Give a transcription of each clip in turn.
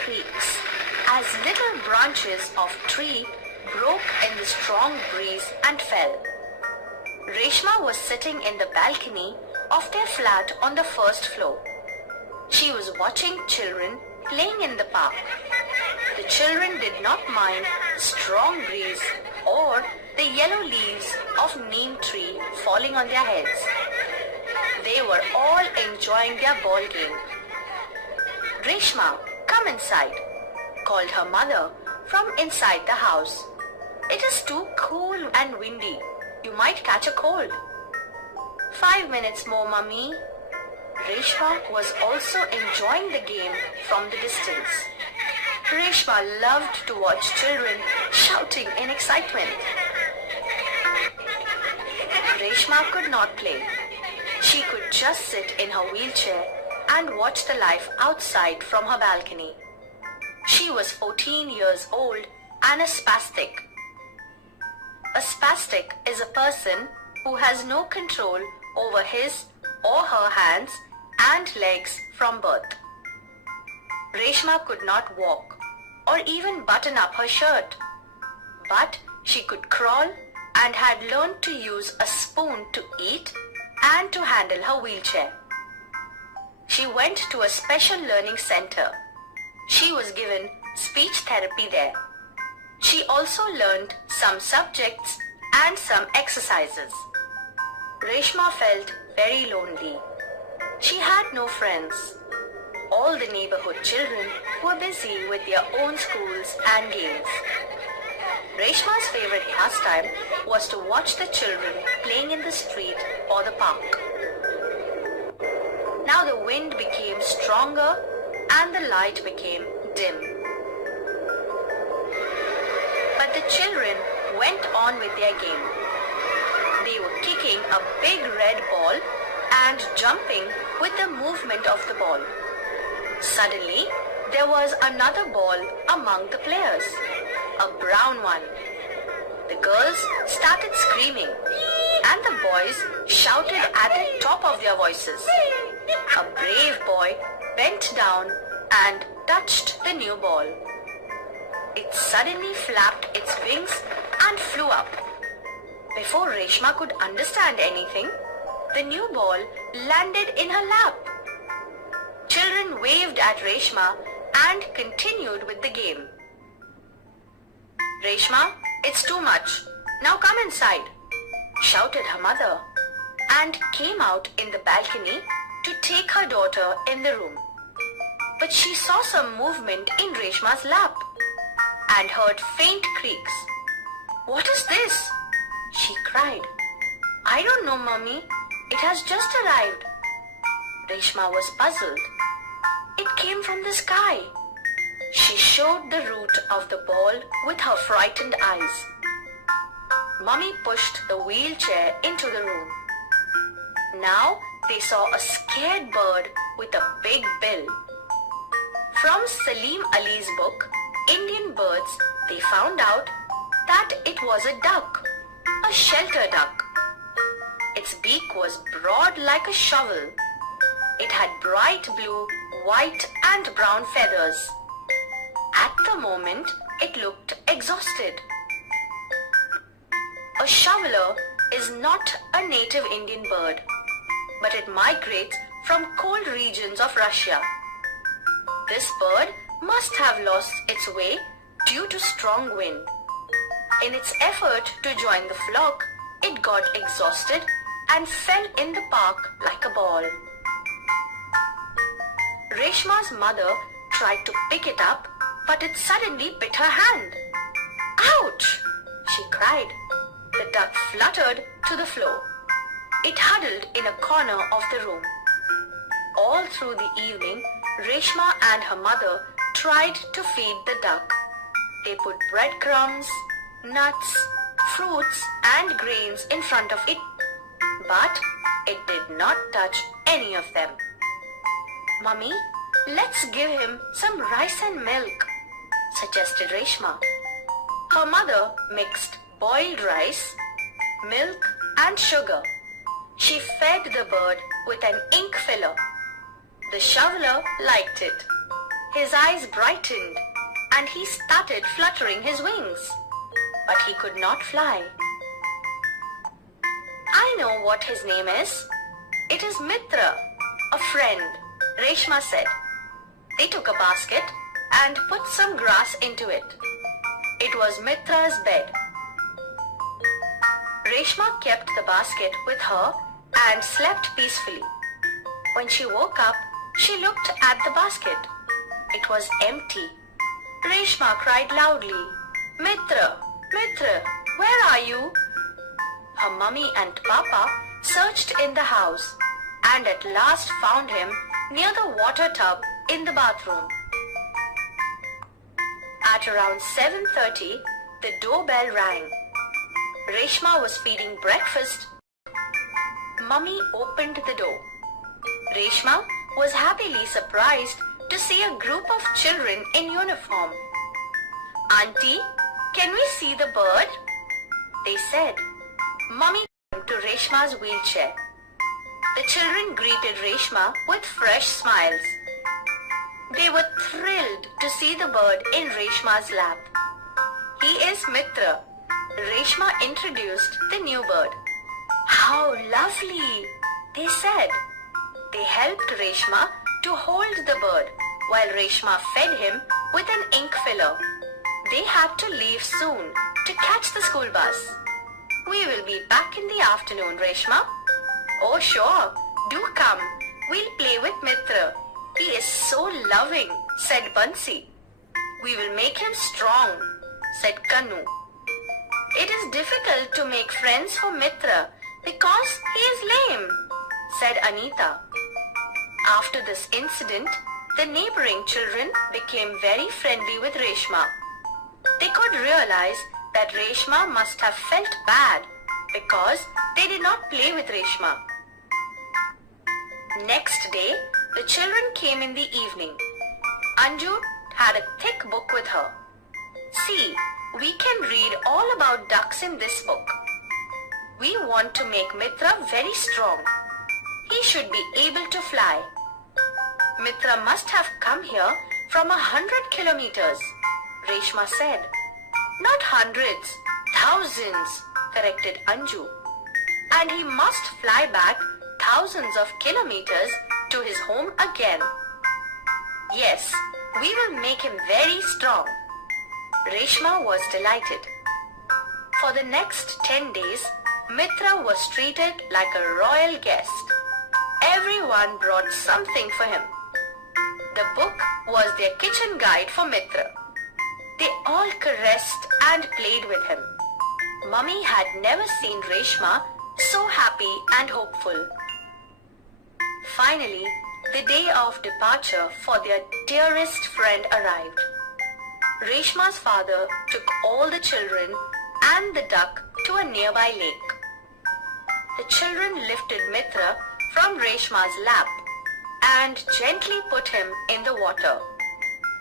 creaks as little branches of tree broke in the strong breeze and fell. Reshma was sitting in the balcony of their flat on the first floor. She was watching children playing in the park. The children did not mind the strong breeze or the yellow leaves of neem tree falling on their heads. They were all enjoying their ball game. "Reshma, come inside," called her mother from inside the house. "It is too cool and windy. You might catch a cold." "5 minutes more, Mummy." Reshma was also enjoying the game from the distance. Reshma loved to watch children shouting in excitement. Reshma could not play. She could just sit in her wheelchair and watch the life outside from her balcony. She was 14 years old and a spastic. A spastic is a person who has no control over his or her hands and legs from birth. Reshma could not walk or even button up her shirt, but she could crawl and had learned to use a spoon to eat and to handle her wheelchair. She went to a special learning center. She was given speech therapy there. She also learned some subjects and some exercises. Reshma felt very lonely. She had no friends. All the neighborhood children were busy with their own schools and games. Reshma's favorite pastime was to watch the children playing in the street or the park. Now the wind became stronger and the light became dim. But the children went on with their game. They were kicking a big red ball and jumping with the movement of the ball. Suddenly, there was another ball among the players, a brown one. The girls started screaming and the boys shouted at the top of their voices. A brave boy bent down and touched the new ball. It suddenly flapped its wings and flew up. Before Reshma could understand anything, the new ball landed in her lap. Children waved at Reshma and continued with the game. "Reshma, it's too much. Now come inside," shouted her mother, and came out in the balcony to take her daughter in the room. But she saw some movement in Reshma's lap and heard faint creaks. "What is this?" she cried. "I don't know, Mummy. It has just arrived." Reshma was puzzled. "It came from the sky." She showed the root of the ball with her frightened eyes. Mummy pushed the wheelchair into the room. Now they saw a scared bird with a big bill. From Salim Ali's book, Indian Birds, they found out that it was a duck, a shelter duck. Its beak was broad like a shovel. It had bright blue, white and brown feathers. At the moment, it looked exhausted. A shoveler is not a native Indian bird, but it migrates from cold regions of Russia. This bird must have lost its way due to strong wind. In its effort to join the flock, it got exhausted and fell in the park like a ball. Reshma's mother tried to pick it up, but it suddenly bit her hand. "Ouch!" she cried. The duck fluttered to the floor. It huddled in a corner of the room. All through the evening, Reshma and her mother tried to feed the duck. They put breadcrumbs, nuts, fruits and grains in front of it, but it did not touch any of them. "Mummy, let's give him some rice and milk," suggested Reshma. Her mother mixed boiled rice, milk and sugar. She fed the bird with an ink filler. The shoveler liked it. His eyes brightened and he started fluttering his wings. But he could not fly. I know what his name is. It is Mitra, a friend, Reshma said. They took a basket and put some grass into it. It was Mitra's bed. Reshma kept the basket with her and slept peacefully. When she woke up, she looked at the basket. It was empty. Reshma cried loudly, "Mitra, Mitra, where are you?" Her mummy and papa searched in the house and at last found him near the water tub in the bathroom. At around 7:30, the doorbell rang. Reshma was feeding breakfast. Mummy opened the door. Reshma was happily surprised to see a group of children in uniform. "Auntie, can we see the bird?" they said. Mummy turned to Reshma's wheelchair. The children greeted Reshma with fresh smiles. They were thrilled to see the bird in Reshma's lap. "He is Mitra," Reshma introduced the new bird. "How lovely," they said. They helped Reshma to hold the bird while Reshma fed him with an ink filler. They had to leave soon to catch the school bus. "We will be back in the afternoon, Reshma." "Oh sure, do come. We'll play with Mitra. He is so loving," said Bansi. "We will make him strong," said Kanu. "It is difficult to make friends for Mitra because he is lame," said Anita. After this incident, the neighboring children became very friendly with Reshma. They could realize that Reshma must have felt bad because they did not play with Reshma. Next day, the children came in the evening. Anju had a thick book with her. "See, we can read all about ducks in this book. We want to make Mitra very strong. He should be able to fly." "Mitra must have come here from 100 kilometers, Reshma said. "Not hundreds, thousands," corrected Anju. "And he must fly back thousands of kilometers to his home again." "Yes, we will make him very strong." Reshma was delighted. For the next 10 days, Mitra was treated like a royal guest. Everyone brought something for him. The book was their kitchen guide for Mitra. They all caressed and played with him. Mummy had never seen Reshma so happy and hopeful. Finally, the day of departure for their dearest friend arrived. Reshma's father took all the children and the duck to a nearby lake. The children lifted Mitra from Reshma's lap and gently put him in the water.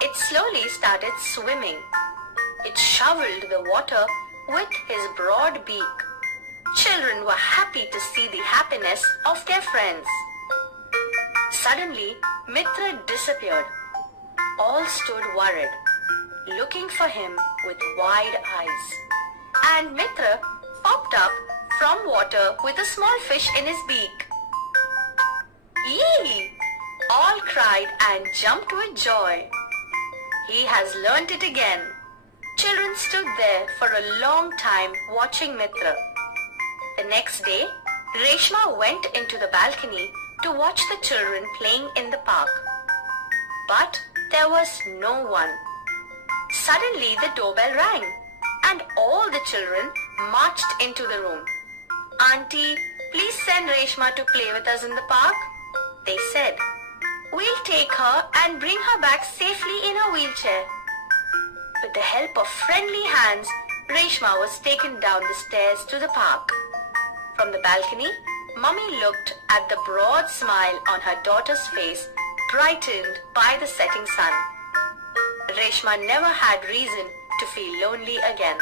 It slowly started swimming. It shoveled the water with his broad beak. Children were happy to see the happiness of their friends. Suddenly, Mitra disappeared. All stood worried, looking for him with wide eyes. And Mitra popped up from water with a small fish in his beak. "Yee!" All cried and jumped with joy. "He has learnt it again." Children stood there for a long time watching Mitra. The next day, Reshma went into the balcony to watch the children playing in the park. But there was no one. Suddenly the doorbell rang and all the children marched into the room. "Auntie, please send Reshma to play with us in the park," they said. "We'll take her and bring her back safely in her wheelchair." With the help of friendly hands, Reshma was taken down the stairs to the park. From the balcony, Mummy looked at the broad smile on her daughter's face, brightened by the setting sun. Reshma never had reason to feel lonely again.